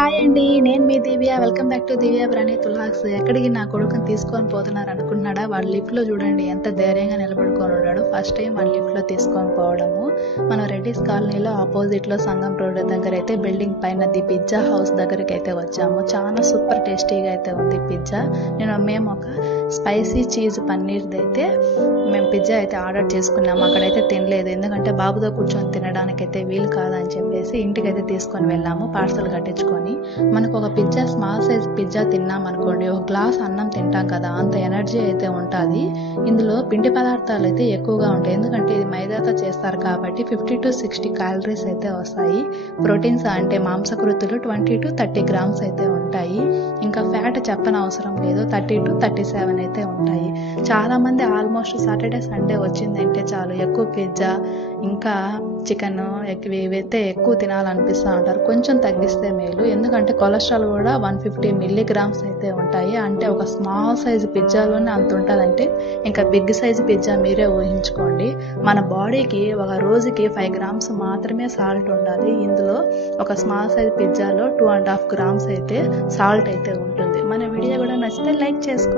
Hi అండి. నేను మీ Divya. Welcome back to Divya Praneeth vlogs. ఎక్కడికి నా కొడుకుని తీసుకొని పోతున్నారు అనుకుంటున్నాడా? వాడు లిఫ్ట్‌లో చూడండి ఎంత ధైర్యంగా నిలబడుకొని ఉన్నాడో. ఫస్ట్ టైం వాడు లిఫ్ట్‌లో తీసుకొని పోవడము. మన రెడ్డిస్ కాలనీలో ఆపోజిట్‌లో సంగం రోడ్ దగ్గర అయితే బిల్డింగ్ పైన ది పిజ్జా హౌస్ దగ్గరికి అయితే వచ్చాము. చాలా సూపర్ టేస్టీగా అయితే ఉంది పిజ్జా. మేము ఒక స్పైసీ చీజ్ పన్నీర్ది అయితే మేము పిజ్జా అయితే ఆర్డర్ చేసుకున్నాము. అక్కడైతే తినలేదు, ఎందుకంటే బాబుతో కూర్చొని తినడానికైతే వీలు కాదని చెప్పేసి ఇంటికైతే తీసుకొని వెళ్ళాము పార్సల్ కట్టించుకొని. మనకు ఒక పిజ్జా స్మాల్ సైజ్ పిజ్జా తిన్నాం అనుకోండి, ఒక గ్లాస్ అన్నం తింటాం కదా, అంత ఎనర్జీ అయితే ఉంటుంది. ఇందులో పిండి పదార్థాలు అయితే ఎక్కువగా ఉంటాయి, ఎందుకంటే ఇది మైదాతో చేస్తారు కాబట్టి 50 to 60 క్యాలరీస్ అయితే వస్తాయి. ప్రోటీన్స్ అంటే మాంసకృతులు 20 to 30 గ్రామ్స్ అయితే ఉంటాయి. ఇంకా ఫ్యాట్ చెప్పనవసరం లేదు, 30 to 37 అయితే ఉంటాయి. చాలా మంది ఆల్మోస్ట్ సాటర్డే సండే వచ్చిందంటే చాలు ఎక్కువ పిజ్జా ఇంకా చికెన్ ఇవైతే ఎక్కువ తినాలనిపిస్తూ ఉంటారు. కొంచెం తగ్గిస్తే మేలు, ఎందుకంటే కొలెస్ట్రాల్ కూడా 150 మిల్లీగ్రామ్స్ అయితే ఉంటాయి. అంటే ఒక స్మాల్ సైజ్ పిజ్జాలోనే అంత ఉంటుందంటే ఇంకా బిగ్ సైజ్ పిజ్జా మీరే ఊహించుకోండి. మన బాడీకి ఒక రోజుకి 5 గ్రామ్స్ మాత్రమే సాల్ట్ ఉండాలి. ఇందులో ఒక స్మాల్ సైజ్ పిజ్జాలో 2.5 గ్రామ్స్ అయితే సాల్ట్ అయితే ఉంటుంది. మన వీడియో కూడా నచ్చితే లైక్ చేసుకోండి.